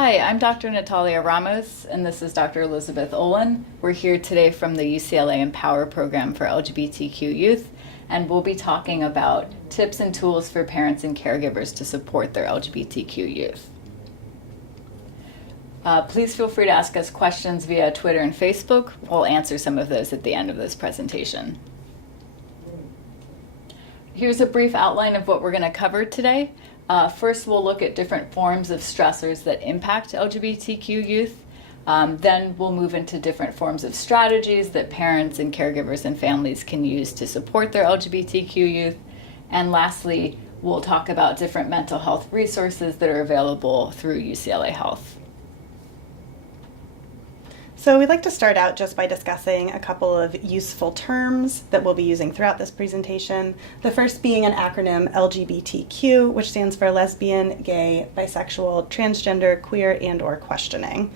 Hi, I'm Dr. Natalia Ramos, and this is Dr. Elizabeth Olin. We're here today from the UCLA Empower program for LGBTQ youth, and we'll be talking about tips and tools for parents and caregivers to support their LGBTQ youth. Please feel free to ask us questions via Twitter and Facebook. We'll answer some of those at the end of this presentation. Here's a brief outline of what we're going to cover today. First, we'll look at different forms of stressors that impact LGBTQ youth. Then we'll move into different forms of strategies that parents and caregivers and families can use to support their LGBTQ youth. And lastly, we'll talk about different mental health resources that are available through UCLA Health. So we'd like to start out just by discussing a couple of useful terms that we'll be using throughout this presentation. The first being an acronym LGBTQ, which stands for lesbian, gay, bisexual, transgender, queer, and/or questioning.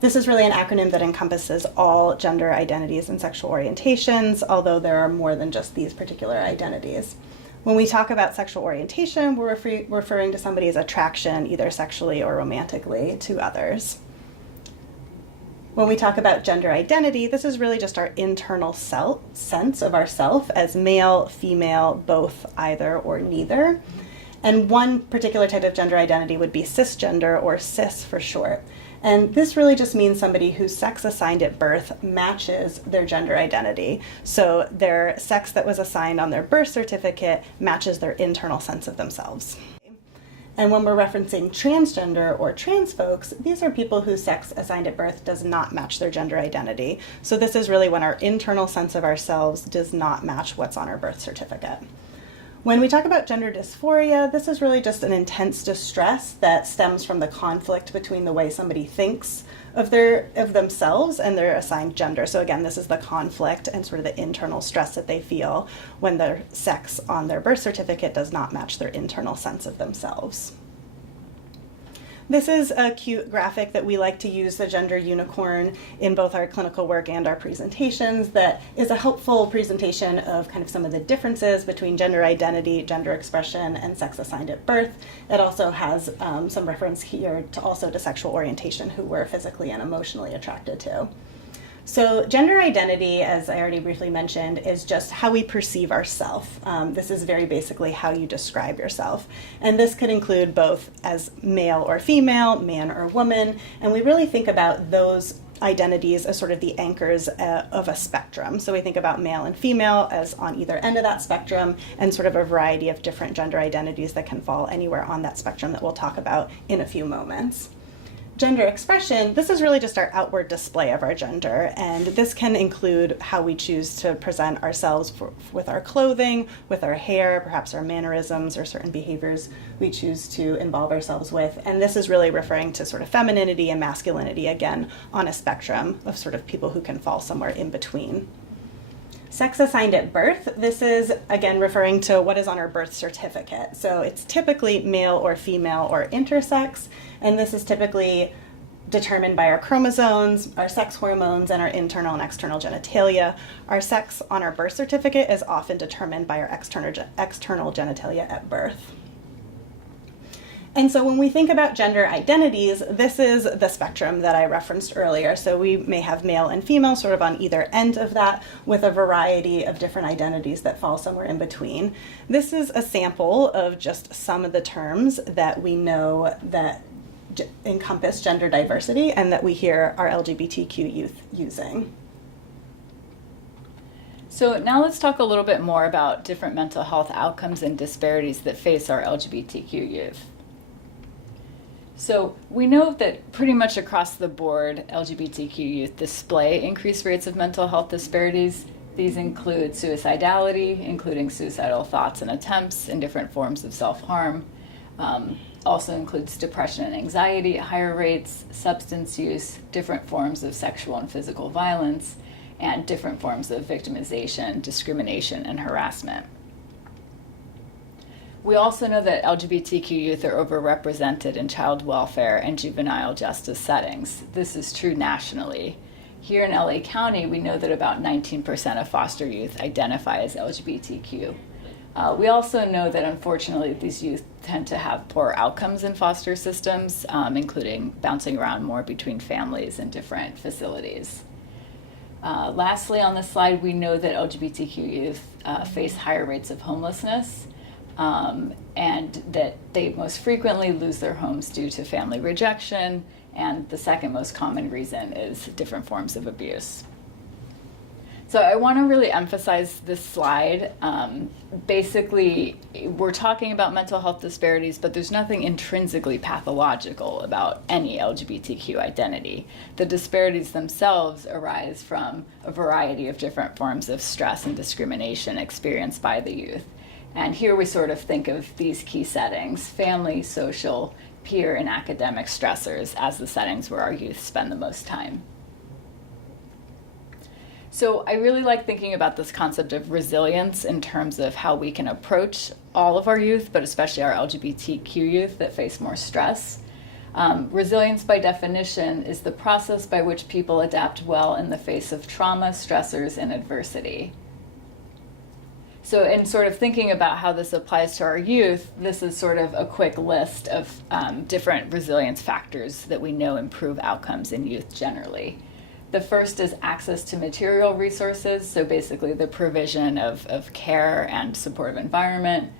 This is really an acronym that encompasses all gender identities and sexual orientations, although there are more than just these particular identities. When we talk about sexual orientation, we're referring to somebody's attraction, either sexually or romantically, to others. When we talk about gender identity, this is really just our internal sense of ourself as male, female, both, either, or neither. And one particular type of gender identity would be cisgender, or cis for short. And this really just means somebody whose sex assigned at birth matches their gender identity. So their sex that was assigned on their birth certificate matches their internal sense of themselves. And when we're referencing transgender or trans folks, these are people whose sex assigned at birth does not match their gender identity. So this is really when our internal sense of ourselves does not match what's on our birth certificate. When we talk about gender dysphoria, this is really just an intense distress that stems from the conflict between the way somebody thinks of themselves and their assigned gender. So again, this is the conflict and sort of the internal stress that they feel when their sex on their birth certificate does not match their internal sense of themselves. This is a cute graphic that we like to use, the gender unicorn, in both our clinical work and our presentations, that is a helpful presentation of kind of some of the differences between gender identity, gender expression, and sex assigned at birth. It also has some reference here to sexual orientation, who we're physically and emotionally attracted to. So gender identity, as I already briefly mentioned, is just how we perceive ourselves. This is very basically how you describe yourself. And this could include both as male or female, man or woman, and we really think about those identities as sort of the anchors of a spectrum. So we think about male and female as on either end of that spectrum, and sort of a variety of different gender identities that can fall anywhere on that spectrum that we'll talk about in a few moments. Gender expression, this is really just our outward display of our gender, and this can include how we choose to present ourselves with our clothing, with our hair, perhaps our mannerisms or certain behaviors we choose to involve ourselves with, and this is really referring to sort of femininity and masculinity, again, on a spectrum of sort of people who can fall somewhere in between. Sex assigned at birth, this is, again, referring to what is on our birth certificate. So it's typically male or female or intersex, and this is typically determined by our chromosomes, our sex hormones, and our internal and external genitalia. Our sex on our birth certificate is often determined by our external genitalia at birth. And so when we think about gender identities, this is the spectrum that I referenced earlier. So we may have male and female sort of on either end of that, with a variety of different identities that fall somewhere in between. This is a sample of just some of the terms that we know that encompass gender diversity and that we hear our LGBTQ youth using. So now let's talk a little bit more about different mental health outcomes and disparities that face our LGBTQ youth. So we know that pretty much across the board, LGBTQ youth display increased rates of mental health disparities. These include suicidality, including suicidal thoughts and attempts, and different forms of self-harm. Also includes depression and anxiety at higher rates, substance use, different forms of sexual and physical violence, and different forms of victimization, discrimination, and harassment. We also know that LGBTQ youth are overrepresented in child welfare and juvenile justice settings. This is true nationally. Here in LA County, we know that about 19% of foster youth identify as LGBTQ. We also know that unfortunately these youth tend to have poor outcomes in foster systems, including bouncing around more between families and different facilities. Lastly, on this slide, we know that LGBTQ youth face higher rates of homelessness, and that they most frequently lose their homes due to family rejection, and the second most common reason is different forms of abuse. So I want to really emphasize this slide. Basically, we're talking about mental health disparities, but there's nothing intrinsically pathological about any LGBTQ identity. The disparities themselves arise from a variety of different forms of stress and discrimination experienced by the youth. And here we sort of think of these key settings: family, social, peer, and academic stressors as the settings where our youth spend the most time. So I really like thinking about this concept of resilience in terms of how we can approach all of our youth, but especially our LGBTQ youth that face more stress. Resilience, by definition, is the process by which people adapt well in the face of trauma, stressors, and adversity. So in sort of thinking about how this applies to our youth, this is sort of a quick list of different resilience factors that we know improve outcomes in youth generally. The first is access to material resources, so basically the provision of care and supportive environment.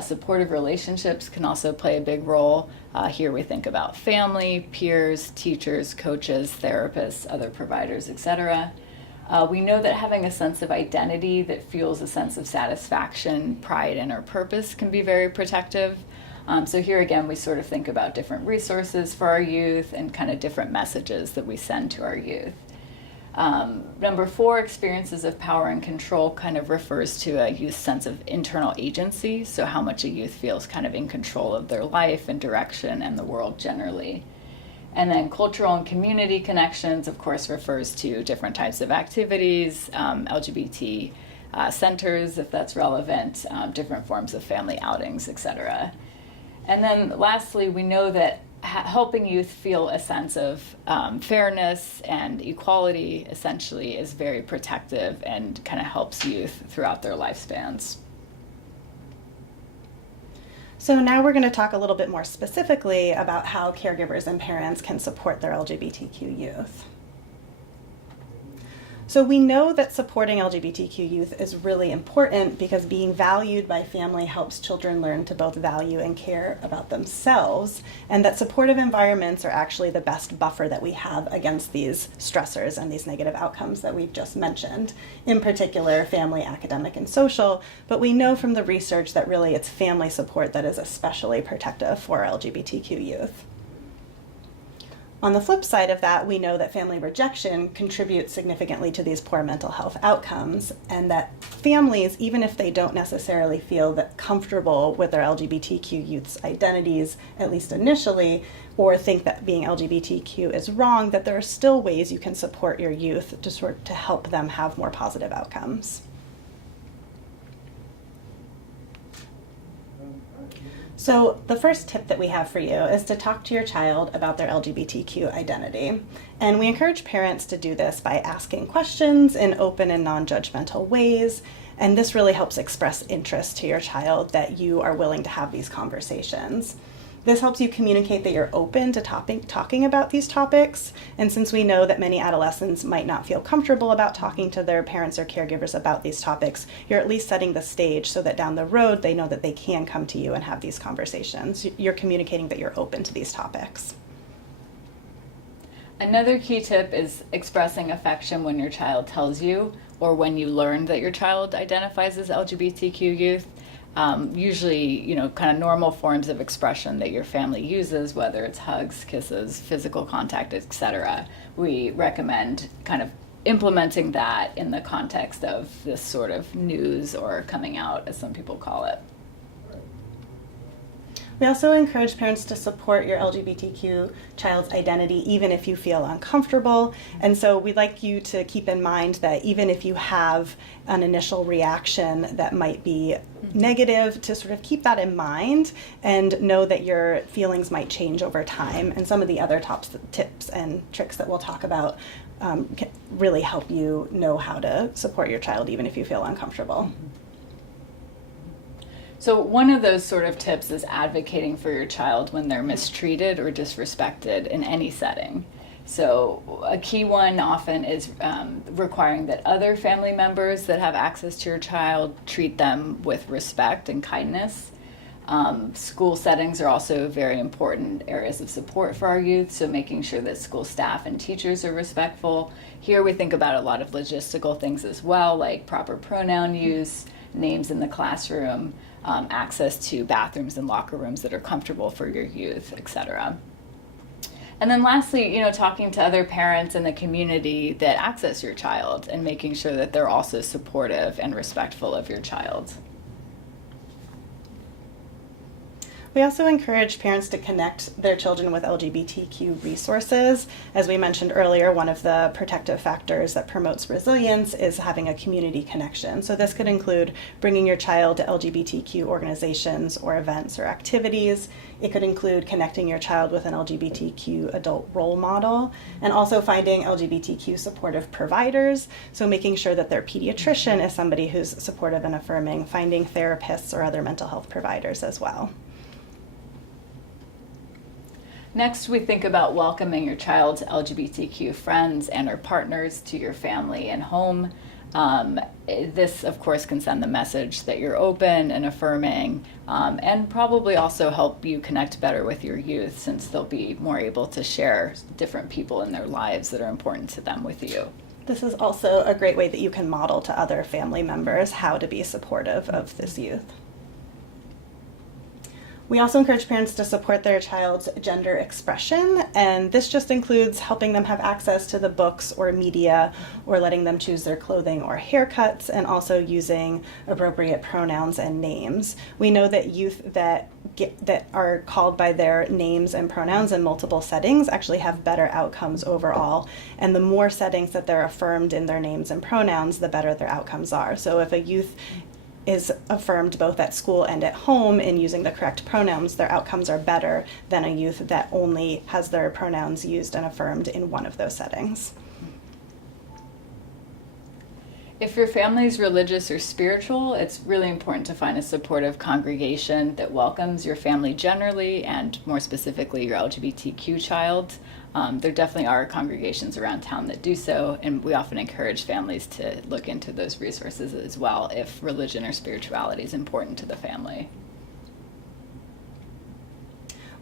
Supportive relationships can also play a big role. Here we think about family, peers, teachers, coaches, therapists, other providers, etc. We know that having a sense of identity that fuels a sense of satisfaction, pride, and our purpose can be very protective. So here again, we sort of think about different resources for our youth and kind of different messages that we send to our youth. Number 4, experiences of power and control kind of refers to a youth's sense of internal agency, so how much a youth feels kind of in control of their life and direction and the world generally. And then cultural and community connections, of course, refers to different types of activities, LGBT centers, if that's relevant, different forms of family outings, etc. And then lastly, we know that helping youth feel a sense of fairness and equality essentially is very protective and kind of helps youth throughout their lifespans. So now we're going to talk a little bit more specifically about how caregivers and parents can support their LGBTQ youth. So we know that supporting LGBTQ youth is really important because being valued by family helps children learn to both value and care about themselves, and that supportive environments are actually the best buffer that we have against these stressors and these negative outcomes that we've just mentioned, in particular family, academic, and social, but we know from the research that really it's family support that is especially protective for LGBTQ youth. On the flip side of that, we know that family rejection contributes significantly to these poor mental health outcomes, and that families, even if they don't necessarily feel that comfortable with their LGBTQ youth's identities, at least initially, or think that being LGBTQ is wrong, that there are still ways you can support your youth to help them have more positive outcomes. So the first tip that we have for you is to talk to your child about their LGBTQ identity. And we encourage parents to do this by asking questions in open and non-judgmental ways. And this really helps express interest to your child that you are willing to have these conversations. This helps you communicate that you're open to talking about these topics. And since we know that many adolescents might not feel comfortable about talking to their parents or caregivers about these topics, you're at least setting the stage so that down the road they know that they can come to you and have these conversations. You're communicating that you're open to these topics. Another key tip is expressing affection when your child tells you or when you learn that your child identifies as LGBTQ youth. Usually, kind of normal forms of expression that your family uses, whether it's hugs, kisses, physical contact, etc. We recommend kind of implementing that in the context of this sort of news or coming out, as some people call it. We also encourage parents to support your LGBTQ child's identity even if you feel uncomfortable. And so we'd like you to keep in mind that even if you have an initial reaction that might be negative, to sort of keep that in mind and know that your feelings might change over time. And some of the other tips and tricks that we'll talk about can really help you know how to support your child even if you feel uncomfortable. So one of those sort of tips is advocating for your child when they're mistreated or disrespected in any setting. So a key one often is requiring that other family members that have access to your child treat them with respect and kindness. School settings are also very important areas of support for our youth, so making sure that school staff and teachers are respectful. Here we think about a lot of logistical things as well, like proper pronoun use, names in the classroom, access to bathrooms and locker rooms that are comfortable for your youth, etc. And then lastly, talking to other parents in the community that access your child and making sure that they're also supportive and respectful of your child. We also encourage parents to connect their children with LGBTQ resources. As we mentioned earlier, one of the protective factors that promotes resilience is having a community connection. So this could include bringing your child to LGBTQ organizations or events or activities. It could include connecting your child with an LGBTQ adult role model, and also finding LGBTQ supportive providers. So making sure that their pediatrician is somebody who's supportive and affirming, finding therapists or other mental health providers as well. Next, we think about welcoming your child's LGBTQ friends and or partners to your family and home. This, of course, can send the message that you're open and affirming, and probably also help you connect better with your youth, since they'll be more able to share different people in their lives that are important to them with you. This is also a great way that you can model to other family members how to be supportive of this youth. We also encourage parents to support their child's gender expression, and this just includes helping them have access to the books or media, or letting them choose their clothing or haircuts, and also using appropriate pronouns and names. We know that youth that are called by their names and pronouns in multiple settings actually have better outcomes overall, and the more settings that they're affirmed in their names and pronouns, the better their outcomes are. So if a youth is affirmed both at school and at home in using the correct pronouns, their outcomes are better than a youth that only has their pronouns used and affirmed in one of those settings. If your family is religious or spiritual, it's really important to find a supportive congregation that welcomes your family generally, and more specifically your LGBTQ child. There definitely are congregations around town that do so, and we often encourage families to look into those resources as well if religion or spirituality is important to the family.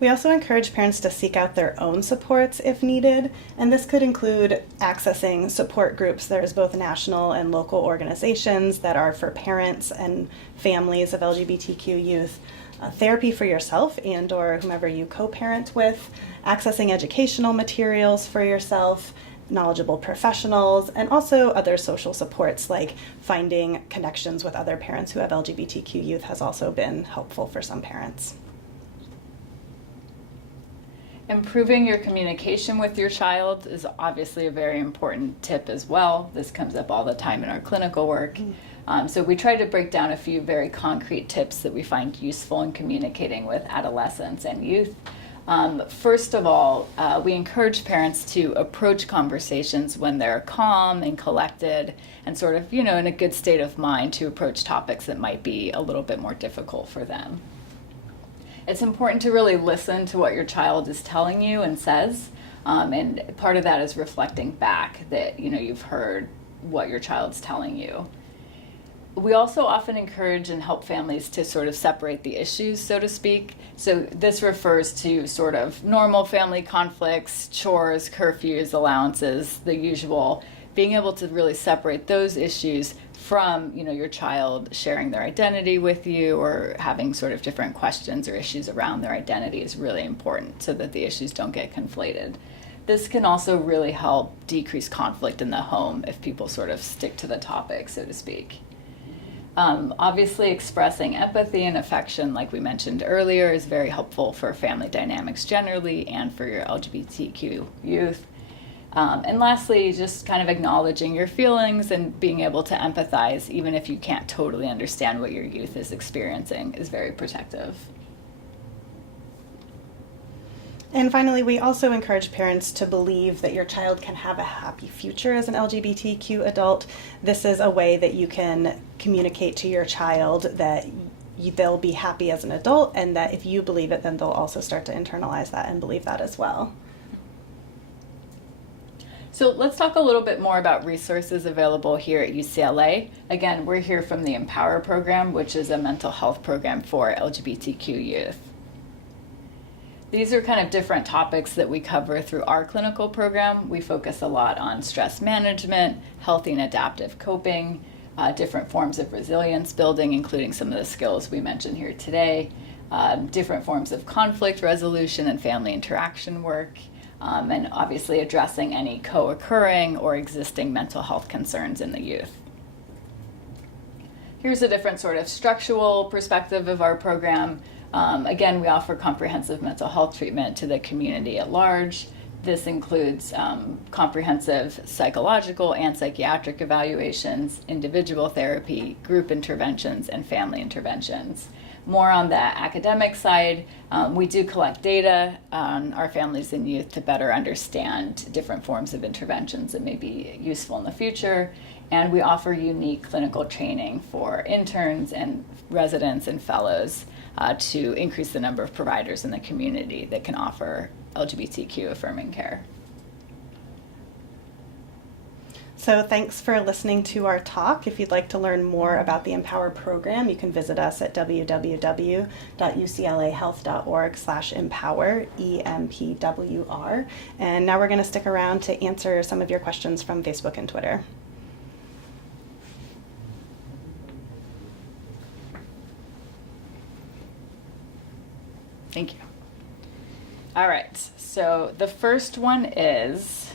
We also encourage parents to seek out their own supports if needed, and this could include accessing support groups. There's both national and local organizations that are for parents and families of LGBTQ youth, therapy for yourself and or whomever you co-parent with, accessing educational materials for yourself, knowledgeable professionals, and also other social supports like finding connections with other parents who have LGBTQ youth has also been helpful for some parents. Improving your communication with your child is obviously a very important tip as well. This comes up all the time in our clinical work. So we try to break down a few very concrete tips that we find useful in communicating with adolescents and youth. First of all, we encourage parents to approach conversations when they're calm and collected and sort of, in a good state of mind to approach topics that might be a little bit more difficult for them. It's important to really listen to what your child is telling you and says, and part of that is reflecting back that, you've heard what your child's telling you. We also often encourage and help families to sort of separate the issues, so to speak. So this refers to sort of normal family conflicts, chores, curfews, allowances, the usual, being able to really separate those issues from, your child sharing their identity with you or having sort of different questions or issues around their identity is really important so that the issues don't get conflated. This can also really help decrease conflict in the home if people sort of stick to the topic, so to speak. Obviously, expressing empathy and affection, like we mentioned earlier, is very helpful for family dynamics generally and for your LGBTQ youth. And lastly, just kind of acknowledging your feelings and being able to empathize, even if you can't totally understand what your youth is experiencing, is very protective. And finally, we also encourage parents to believe that your child can have a happy future as an LGBTQ adult. This is a way that you can communicate to your child that they'll be happy as an adult, and that if you believe it, then they'll also start to internalize that and believe that as well. So let's talk a little bit more about resources available here at UCLA. Again, we're here from the Empower program, which is a mental health program for LGBTQ youth. These are kind of different topics that we cover through our clinical program. We focus a lot on stress management, healthy and adaptive coping, different forms of resilience building, including some of the skills we mentioned here today, different forms of conflict resolution and family interaction work, and obviously addressing any co-occurring or existing mental health concerns in the youth. Here's a different sort of structural perspective of our program. Again, we offer comprehensive mental health treatment to the community at large. This includes comprehensive psychological and psychiatric evaluations, individual therapy, group interventions, and family interventions. More on the academic side, we do collect data on our families and youth to better understand different forms of interventions that may be useful in the future. And we offer unique clinical training for interns and residents and fellows to increase the number of providers in the community that can offer LGBTQ affirming care. So thanks for listening to our talk. If you'd like to learn more about the Empower program, you can visit us at www.uclahealth.org/empower, EMPWR. And now we're going to stick around to answer some of your questions from Facebook and Twitter. Thank you. All right, so the first one is,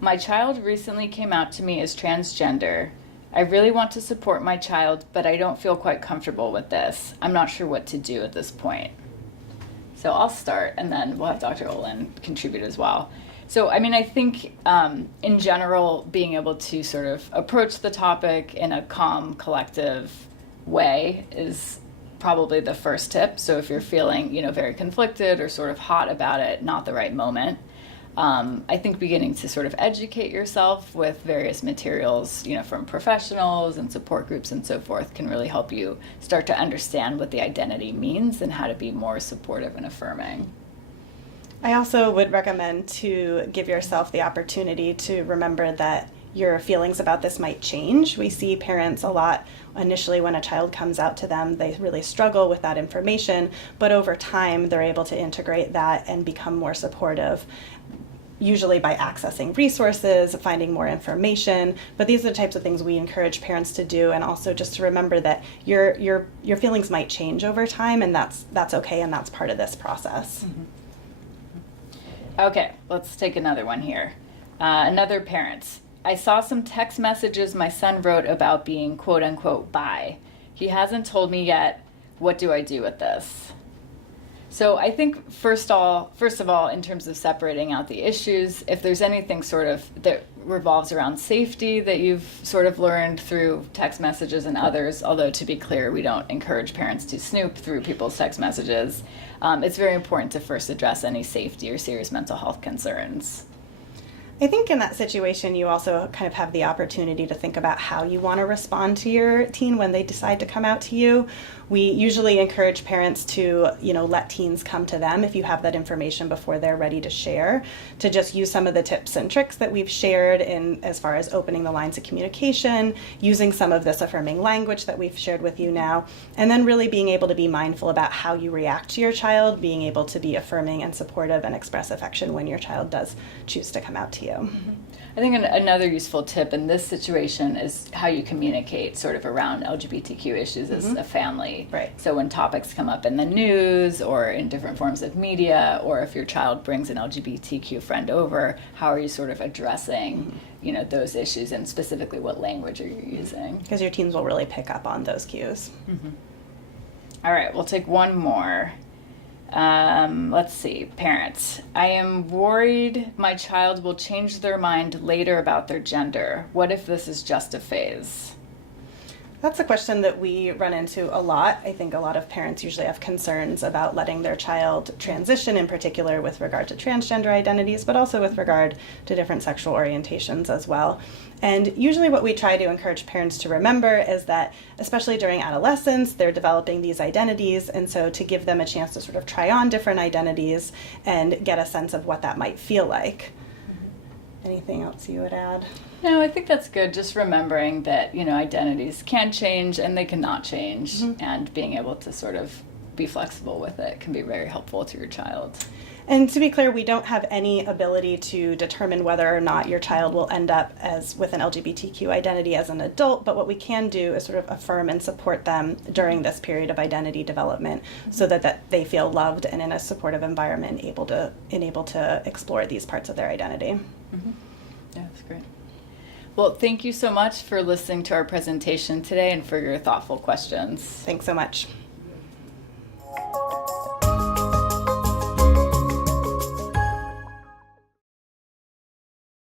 my child recently came out to me as transgender. I really want to support my child, but I don't feel quite comfortable with this. I'm not sure what to do at this point. So I'll start, and then we'll have Dr. Olin contribute as well. So, I mean, I think in general, being able to sort of approach the topic in a calm, collective way is probably the first tip. So if you're feeling, very conflicted or sort of hot about it, not the right moment. I think beginning to sort of educate yourself with various materials, from professionals and support groups and so forth can really help you start to understand what the identity means and how to be more supportive and affirming. I also would recommend to give yourself the opportunity to remember that your feelings about this might change. We see parents a lot initially when a child comes out to them, they really struggle with that information, but over time they're able to integrate that and become more supportive, usually by accessing resources, finding more information. But these are the types of things we encourage parents to do, and also just to remember that your feelings might change over time, and that's okay, and that's part of this process. Mm-hmm. Okay, let's take another one here. Another parent. I saw some text messages my son wrote about being quote unquote bi. He hasn't told me yet. What do I do with this? So I think first of all, in terms of separating out the issues, if there's anything sort of that revolves around safety that you've sort of learned through text messages and others, although to be clear, we don't encourage parents to snoop through people's text messages, it's very important to first address any safety or serious mental health concerns. I think in that situation, you also kind of have the opportunity to think about how you want to respond to your teen when they decide to come out to you. We usually encourage parents to, let teens come to them if you have that information before they're ready to share, to just use some of the tips and tricks that we've shared in as far as opening the lines of communication, using some of this affirming language that we've shared with you now, and then really being able to be mindful about how you react to your child, being able to be affirming and supportive and express affection when your child does choose to come out to you. Mm-hmm. I think another useful tip in this situation is how you communicate sort of around LGBTQ issues as a family. Right. So when topics come up in the news or in different forms of media, or if your child brings an LGBTQ friend over, how are you sort of addressing, those issues, and specifically what language are you using? Because your teens will really pick up on those cues. Mm-hmm. All right, we'll take one more. Let's see, parents. I am worried my child will change their mind later about their gender. What if this is just a phase? That's a question that we run into a lot. I think a lot of parents usually have concerns about letting their child transition, in particular with regard to transgender identities, but also with regard to different sexual orientations as well. And usually what we try to encourage parents to remember is that, especially during adolescence, they're developing these identities, and so to give them a chance to sort of try on different identities and get a sense of what that might feel like. Anything else you would add? No, I think that's good. Just remembering that, identities can change and they cannot change, and being able to sort of be flexible with it can be very helpful to your child. And to be clear, we don't have any ability to determine whether or not your child will end up with an LGBTQ identity as an adult, but what we can do is sort of affirm and support them during this period of identity development so that they feel loved and in a supportive environment able to explore these parts of their identity. Yeah, that's great. Well, thank you so much for listening to our presentation today and for your thoughtful questions. Thanks so much.